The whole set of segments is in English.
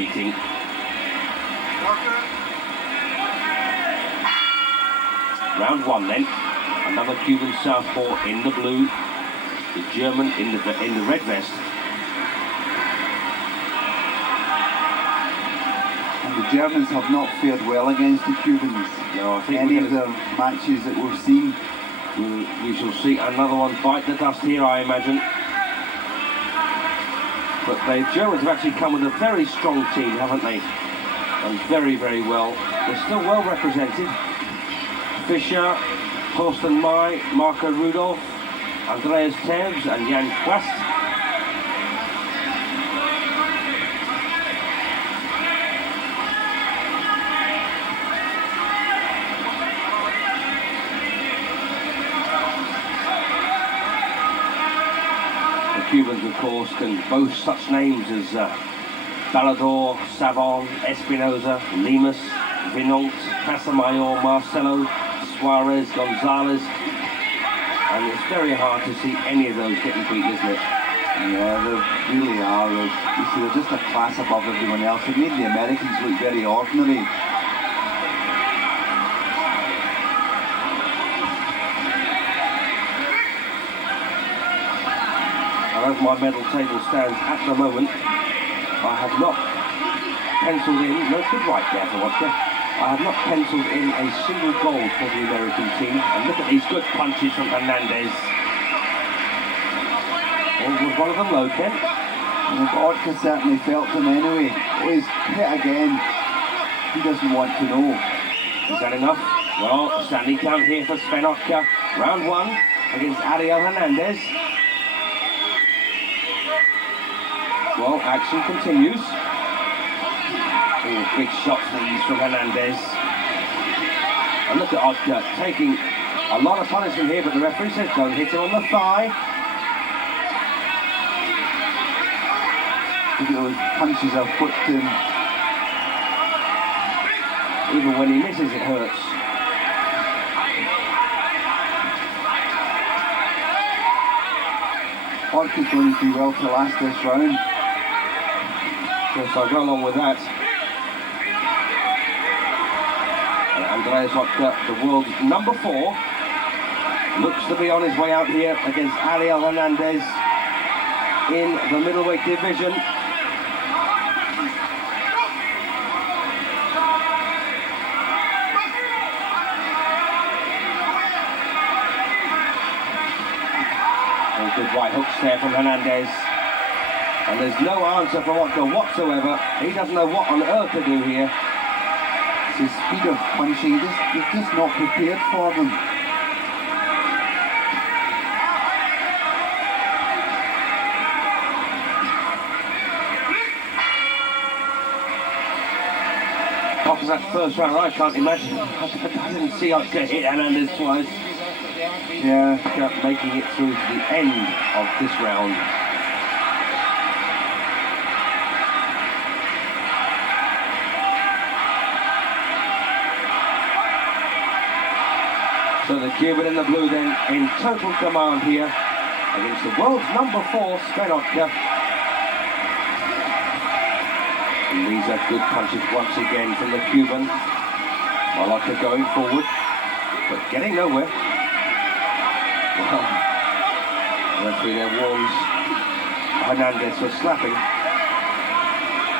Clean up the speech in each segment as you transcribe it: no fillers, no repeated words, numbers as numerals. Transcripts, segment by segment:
meeting. Round one then. Another Cuban southpaw in the blue. The German in the red vest. And the Germans have not fared well against the Cubans. No, I think any of the matches that we've seen. We shall see another one bite the dust here, I imagine. But the Germans have actually come with a very strong team, haven't they? And very, very well. They're still well represented. Fischer, Torsten Mai, Marco Rudolph, Andreas Tevez and Jan Quast. The Cubans, of course, can boast such names as Balador, Savon, Espinoza, Lemus, Vinont, Casamayor, Marcelo, Suarez, Gonzalez, and it's very hard to see any of those getting beat, isn't it? Yeah, they really are. You see, they're just a class above everyone else. They made the Americans look very ordinary. As my medal table stands at the moment, I have not penciled in, no, good right there for Vodka. I have not penciled in a single goal for the American team. And look at these good punches from Hernandez. Oh, was one of them low, Ken? And Vodka certainly felt them anyway. Oh, he's hit again. He doesn't want to know. Is that enough? Well, standing count here for Sven Otka. Round one against Ariel Hernandez. Well, action continues. Oh, big shots these from Hernandez. And look at Otka taking a lot of punishment here, but the referee says don't hit him on the thigh. Look at those punches have put him. Even when he misses, it hurts. Vodka's going to do well to last this round. Yes, I'll go along with that. And Andreas Otka, the world's number 4, looks to be on his way out here against Ariel Hernandez in the middleweight division. Oh, good right hooks there from Hernandez. And there's no answer for Otka whatsoever. He doesn't know what on earth to do here. It's the speed of punching, he's just not prepared for them. After that first round, I can't imagine. I didn't see Otka hit Hernandez twice. Yeah, Otka making it through to the end of this round. So the Cuban in the blue then in total command here against the world's number 4, Sven Otka. And these are good punches once again from the Cuban. While Otka going forward, but getting nowhere. Well, the referee there warns Hernandez for slapping.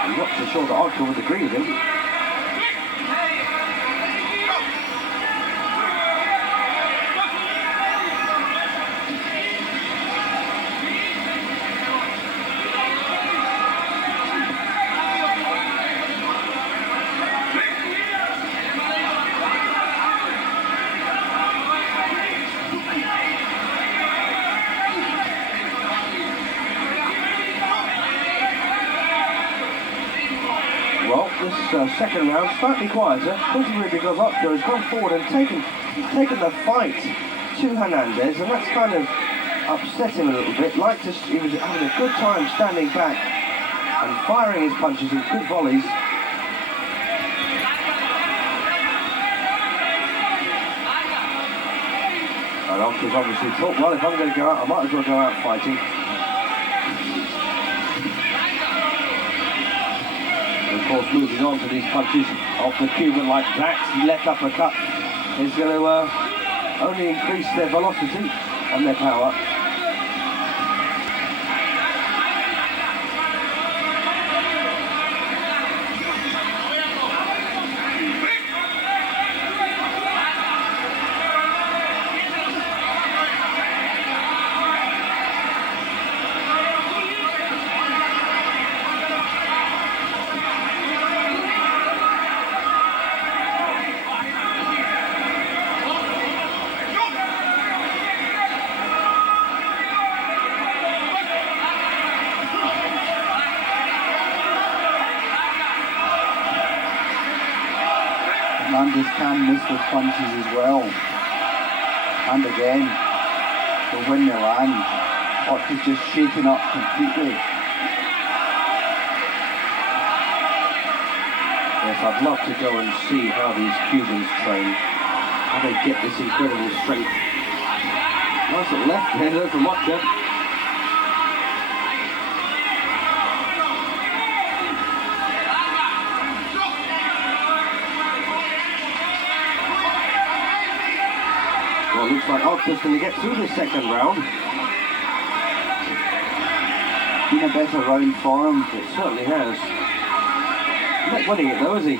I'm not so sure that Otka would agree with him. Well, this second round slightly quieter, possibly because Otka has gone forward and taken the fight to Hernandez, and that's kind of upset him a little bit. He was having a good time standing back and firing his punches in good volleys. And Otka's obviously thought, well, if I'm going to go out, I might as well go out fighting. Of course, moving on to these punches off the Cuban like that, left uppercut is going to only increase their velocity and their power. Hernandez can miss with punches as well. And again, so when they land, Ortiz just shaken up completely. Yes, I'd love to go and see how these Cubans train, how they get this incredible strength. Nice little left there from Mocha. Well, looks like Ortiz going to get through the second round. Been a better round for him. It certainly has. He's not winning it though, is he?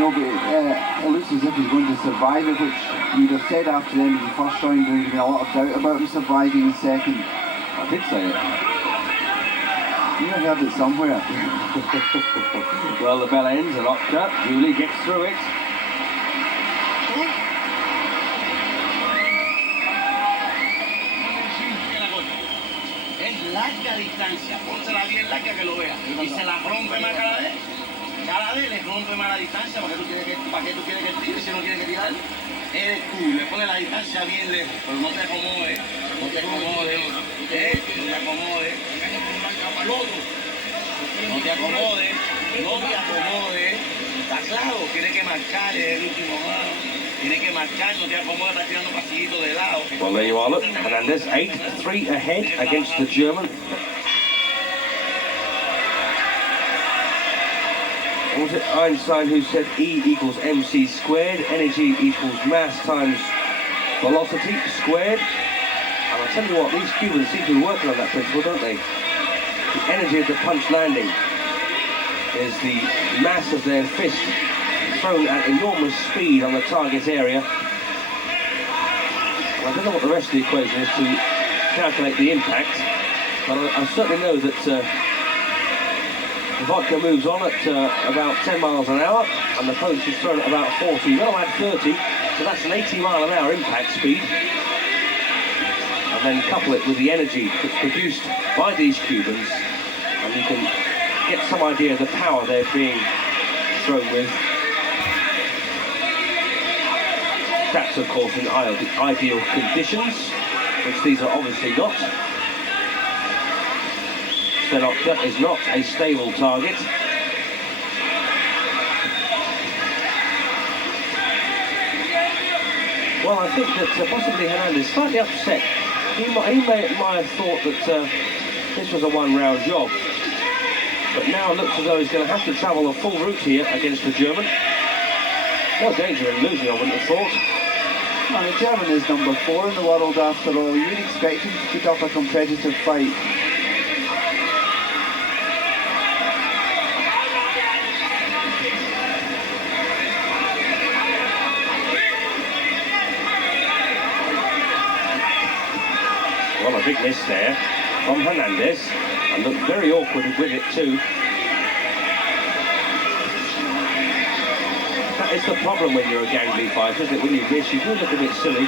No, but it looks as if he's going to survive it, which you'd have said after the end of the first round. There's been a lot of doubt about him surviving the second. I did say it. You heard it somewhere. Well, the bell ends, and Otka, Julie gets through it. Larga distancia, pónsela bien larga que lo vea y se la rompe más cada vez le rompe más la distancia. ¿Para qué tú quieres que tire si no quieres que tirar? Eres tú, le pones la distancia bien lejos, pero no te acomodes, no te acomodes, está claro, tiene que marcar el último round. Tiene que marchar, no te acomodes, está tirando pasillitos de lado. Well, there you are, look, Hernandez 8-3 ahead against the German. Was it Einstein who said E equals mc squared, energy equals mass times velocity squared? And I'll tell you what, these Cubans seem to be working on that principle, don't they? The energy of the punch landing is the mass of their fist thrown at enormous speed on the target area. I don't know what the rest of the equation is to calculate the impact, but I certainly know that the vodka moves on at about 10 miles an hour and the punch is thrown at about 40. You've got to add 30, so that's an 80 mile an hour impact speed. And then couple it with the energy that's produced by these Cubans, and you can get some idea of the power they're being thrown with. That's, of course, in ideal conditions, which these are obviously not. Stenokta is not a stable target. Well, I think that possibly Hernandez is slightly upset. He might have thought that this was a one-round job. But now it looks as though he's going to have to travel a full route here against the German. No danger in losing, I wouldn't have thought. Well, the German is number 4 in the world after all. You'd expect him to put up a competitive fight. Well, a big miss there from Hernandez, and looked very awkward with it too. That is the problem when you're a gangly fighter, isn't it? When you miss, you do look a bit silly.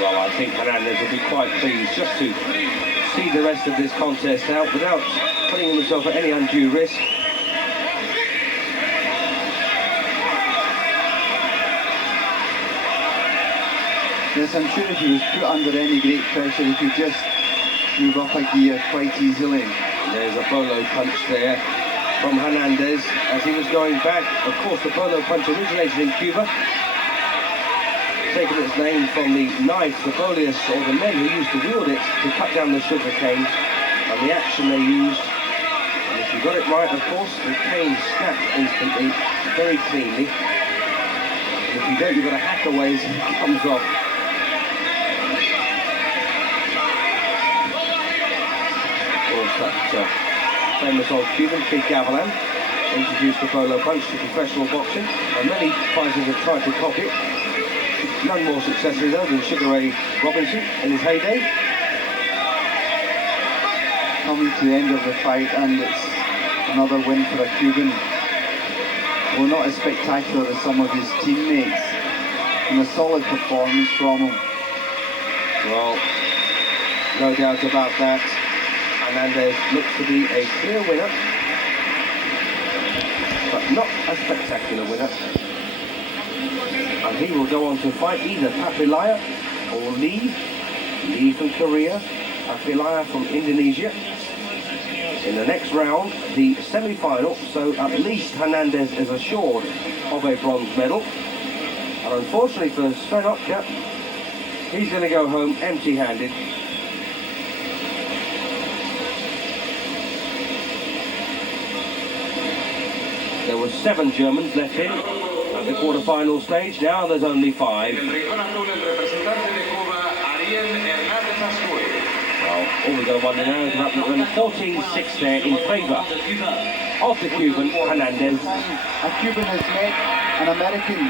Well, I think Hernandez will be quite pleased just to see the rest of this contest out without putting himself at any undue risk. Yes, I'm sure if he was put under any great pressure, he could just move up a gear quite easily. And there's a bolo punch there from Hernandez as he was going back. Of course, the bolo punch originated in Cuba, taking its name from the knife, the boleus, or the men who used to wield it to cut down the sugar cane, and the action they used. And if you got it right, of course, the cane snapped instantly, very cleanly. And if you don't, you've got to hack away as it comes off. Of course, that famous old Cuban, Kid Gavilan, introduced the bolo punch to professional boxing, and many fighters have tried to copy it. None more successfully though than Sugar Ray Robinson in his heyday. Coming to the end of the fight, and it's another win for a Cuban. Well, not as spectacular as some of his teammates, and a solid performance from him. Well, no doubt about that. Hernandez looks to be a clear winner, but not a spectacular winner. And he will go on to fight either Papilaya or Lee. Lee from Korea, Papilaya from Indonesia. In the next round, the semi-final, so at least Hernandez is assured of a bronze medal. And unfortunately for Srenotka, he's going to go home empty-handed. There were 7 Germans left in at the quarter-final stage. Now there's only 5. Well, all we're going to wonder now is about the 14-6 there in favour of the Cuban, Hernandez. A Cuban has met an American